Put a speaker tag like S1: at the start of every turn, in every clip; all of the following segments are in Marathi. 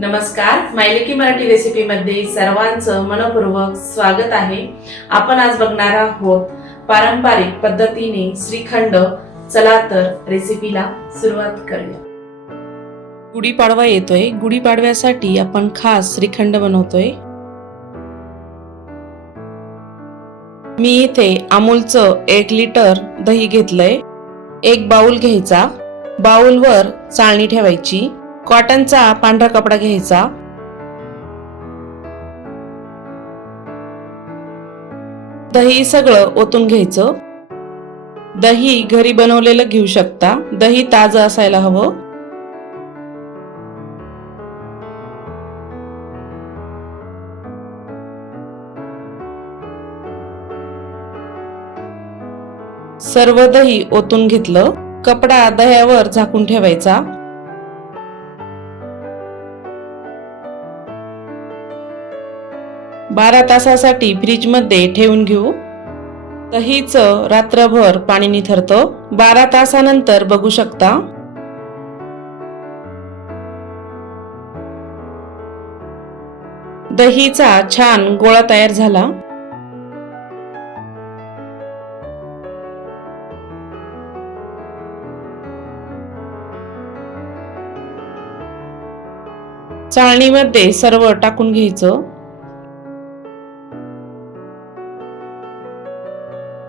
S1: नमस्कार. मायलेकी मराठी रेसिपीमध्ये सर्वांचं मनपूर्वक स्वागत आहे. आपण आज बघणार आहोत पारंपरिक पद्धतीने श्रीखंड. चला तर रेसिपीला सुरुवात करूया. गुढीपाडवा येतोय. गुढीपाडव्यासाठी आपण खास श्रीखंड बनवतोय. मी इथे अमूलचं एक लिटर दही घेतलंय. एक बाऊल घ्यायचा. बाऊलवर चाळणी ठेवायची. कॉटनचा पांढरा कपडा घ्यायचा. दही सगळं ओतून घ्यायचं. दही घरी बनवलेलं घेऊ शकता. दही ताजं असायला हवं. सर्व दही ओतून घेतलं. कपडा दह्यावर झाकून ठेवायचा. बारा तासासाठी फ्रीजमध्ये ठेवून घेऊ. दहीच रात्रभर पाणी निथरतं बारा तासानंतर बघू शकता. दहीचा छान गोळा तयार झाला. चाळणीमध्ये सर्व टाकून घ्यायचं.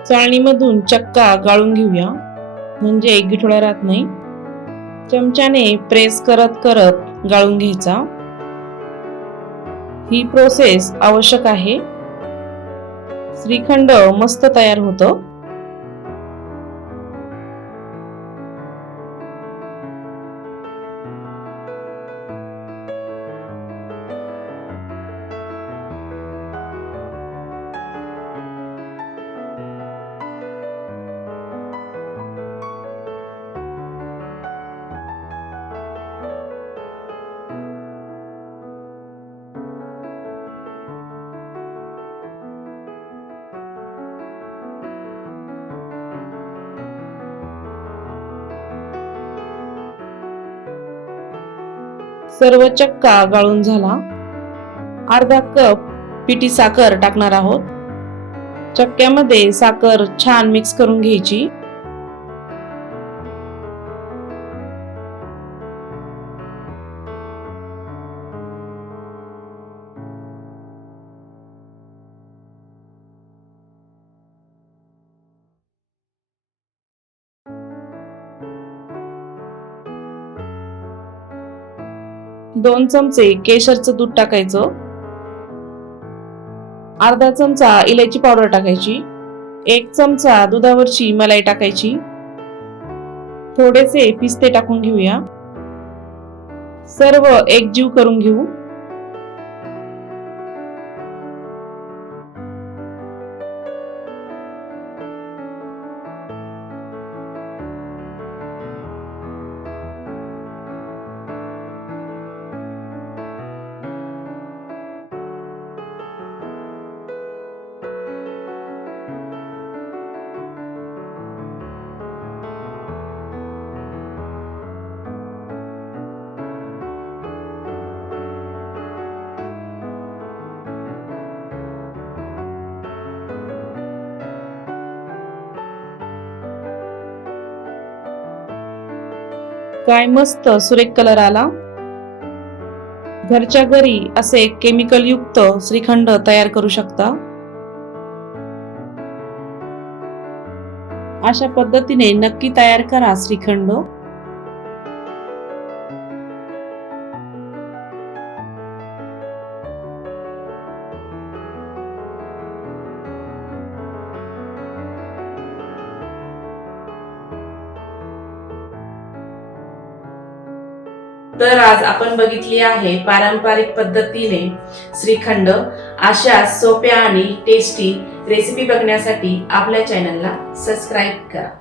S1: चाळणीमधून चक्का गाळून घेऊया. म्हणजे गिठोळा राहत नाही. चमच्याने प्रेस करत करत गाळून घ्यायचा. ही प्रोसेस आवश्यक आहे. श्रीखंड मस्त तयार होतं. सर्व चक्का गाळून झाला. अर्धा कप पिठी साखर टाकणार आहोत. चक्क्यामध्ये साखर छान मिक्स करून घ्यायची. दोन चमचे केशरचं दूध टाकायचं. अर्धा चमचा इलायची पावडर टाकायची. एक चमचा दुधावरची मलाई टाकायची. थोडेसे पिस्ते टाकून घेऊया. सर्व एकजीव करून घेऊ. काय मस्त सुरेख कलर आला. घरच्या घरी असे केमिकल युक्त श्रीखंड तयार करू शकता. अशा पद्धतीने नक्की तयार करा श्रीखंड. तर आज आपण बघितली आहे पारंपरिक पद्धतीने श्रीखंड अशा सोप्या आणि टेस्टी रेसिपी बघण्यासाठी आपल्या चॅनलला सबस्क्राईब करा.